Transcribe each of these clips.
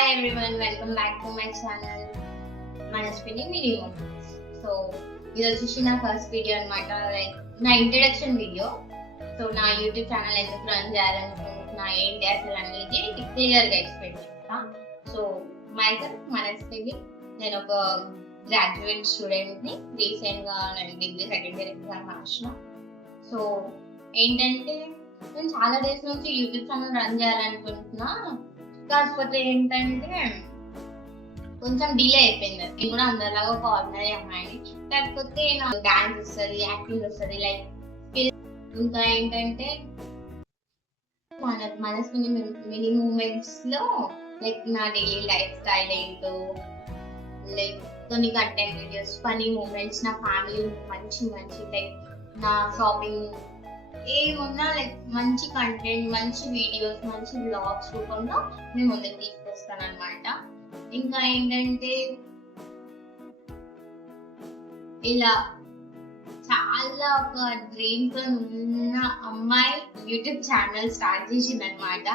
Hi everyone, welcome back to my channel Manaswini Video. So, ఇది వచ్చేసి నా first video అనమాట, లైక్ నా ఇంట్రడక్షన్ వీడియో. సో నా యూట్యూబ్ ఛానల్ ఎందుకు రన్ చేయాలనుకుంటున్నా ఏంటి అసలు అనేది క్లియర్గా ఎక్స్ప్లెయిన్ చేస్తా. సో మైసెల్ఫ్ మనస్విని, నేను ఒక గ్రాడ్యుయేట్ స్టూడెంట్ని. రీసెంట్గా నేను డిగ్రీ సెకండ్ ఇయర్ ఎగ్జామ్ రాసిన. సో ఏంటంటే నేను చాలా డేస్ నుంచి యూట్యూబ్ ఛానల్ రన్ చేయాలనుకుంటున్నా, కాకపోతే ఏంటంటే కొంచెం డిలే అయిపోయింది. నేను కూడా అందరిలాగా ఒక ఆర్డినరీ అమ్మాయిని, కాకపోతే నాకు డాన్స్ వస్తుంది, యాక్టింగ్ వస్తుంది, లైక్ ఇంకా ఏంటంటే మనస్విని మినీ మూమెంట్స్ లో లైక్ నా డైలీ లైఫ్ స్టైల్ ఏంటో, లైక్ కొన్ని కంటెంట్ వీడియోస్, ఫనీ మూమెంట్స్, నా ఫ్యామిలీ మంచి మంచి లైక్ నా షాపింగ్ ఏమున్నా లైక్ మంచి కంటెంట్, మంచి వీడియోస్, మంచి బ్లాగ్స్ రూపంలో మేము ముందుకు తీసుకొస్తాను అనమాట. ఇంకా ఏంటంటే ఇలా చాలా ఒక డ్రీమ్ తో ఉన్న అమ్మాయి యూట్యూబ్ ఛానల్ స్టార్ట్ చేసింది అనమాట.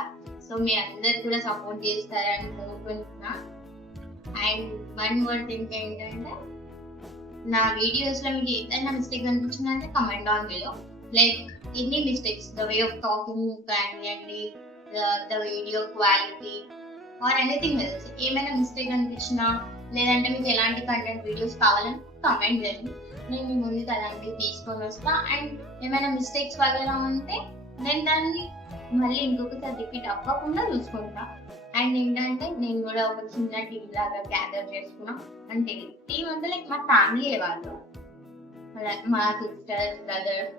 సో మీ అందరు కూడా సపోర్ట్ చేస్తారని కోరుకుంటున్నా. అండ్ వన్ మోర్ థింగ్ ఏంటంటే, నా వీడియోస్ లో మీకు ఏదైనా మిస్టేక్ అనిపించిందంటే comment on below. Like any mistakes, the way of talking కానివ్వండి, the video quality or anything else, ఏమైనా మిస్టేక్ అనిపించినా లేదంటే మీకు ఎలాంటి కంటెంట్ వీడియోస్ కావాలని కామెంట్ చేయండి. నేను మీ ముందుకు అలాంటివి తీసుకొని వస్తా. అండ్ ఏమైనా మిస్టేక్స్ వల్ల ఉంటే నేను దాన్ని మళ్ళీ ఇంకొకసారి రిపీట్ అవ్వకుండా చూసుకుంటా. అండ్ ఏంటంటే నేను కూడా ఒక చిన్న టీమ్ లాగా గ్యాదర్ చేసుకున్నా. అంటే టీమ్ అంటే లైక్ మా ఫ్యామిలీ వాళ్ళు, మా సిస్టర్స్, బ్రదర్స్,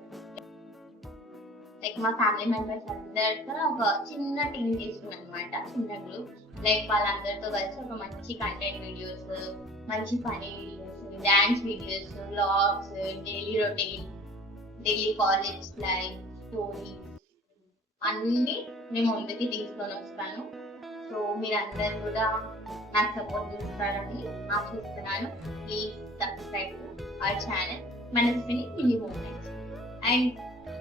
లైక్ మా ఫ్యామిలీ మెంబర్స్ అందరితో ఒక చిన్న టీమ్ చేసుకున్నాను అనమాట, చిన్న గ్రూప్. లైక్ వాళ్ళందరితో కలిసి ఒక మంచి కంటెంట్ వీడియోస్, మంచి funny videos, dance videos, vlogs, daily routine, daily college life, stories అన్ని మేము ముందుకి తీసుకొని వస్తాను. సో మీరందరూ కూడా నాకు సపోర్ట్ చేస్తారని ఆశిస్తున్నాను. Please subscribe our channel Manaswini mini moments. And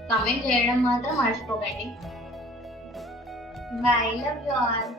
comment చేయడం మాత్రం మర్చిపోకండి. Bye, love you all.